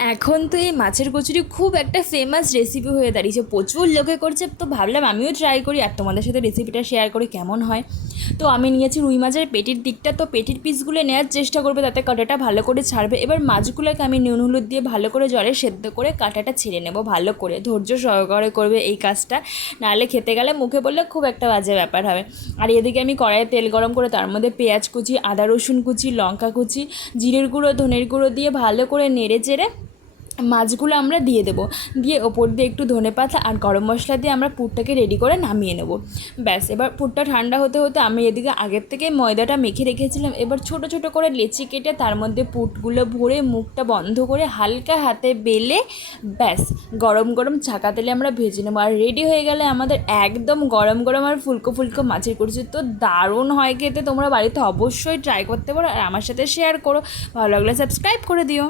এখন তো এই মাছের কচুরি খুব একটা ফেমাস রেসিপি হয়ে দাঁড়িয়েছে, প্রচুর লোকে করছে। তো ভাবলাম আমিও ট্রাই করি আর তোমাদের সাথে রেসিপিটা শেয়ার করি কেমন হয়। তো আমি নিয়েছি রুই মাছের পেটির দিকটা, তো পেটির পিসগুলো নেওয়ার চেষ্টা করবে, তাতে কাঁটাটা ভালো করে ছাড়বে। এবার মাছগুলোকে আমি নুন হলুদ দিয়ে ভালো করে জলে সেদ্ধ করে কাঁটাটা ছেড়ে নেব। ভালো করে ধৈর্য সহকারে করবে এই কাজটা, নাহলে খেতে গেলে মুখে পড়লে খুব একটা বাজে ব্যাপার হবে। আর এদিকে আমি কড়াইয়ে তেল গরম করে তার মধ্যে পেঁয়াজ কুচি, আদা রসুন কুচি, লঙ্কা কুচি, জিরের গুঁড়ো, ধনের গুঁড়ো দিয়ে ভালো করে নেড়ে চেড়ে মাছগুলো আমরা দিয়ে দেবো। দিয়ে ওপর দিয়ে একটু ধনেপাতা আর গরম মশলা দিয়ে আমরা পুরটাকে রেডি করে নামিয়ে নেব। ব্যাস, এবার পুরটা ঠান্ডা হতে হতে আমি এদিকে আগের থেকে ময়দাটা মেখে রেখেছিলাম। এবার ছোট ছোট করে লেচি কেটে তার মধ্যে পুরগুলো ভরে মুখটা বন্ধ করে হালকা হাতে বেলে ব্যাস গরম গরম ছাকা তেলে আমরা ভেজে নেবো। আর রেডি হয়ে গেলে আমাদের একদম গরম গরম আর ফুলকো ফুলকো মাছের কচুরি। তো দারুণ হয় খেতে, তোমরা বাড়িতে অবশ্যই ট্রাই করতে পারো আর আমার সাথে শেয়ার করো। ভালো লাগলে সাবস্ক্রাইব করে দিও।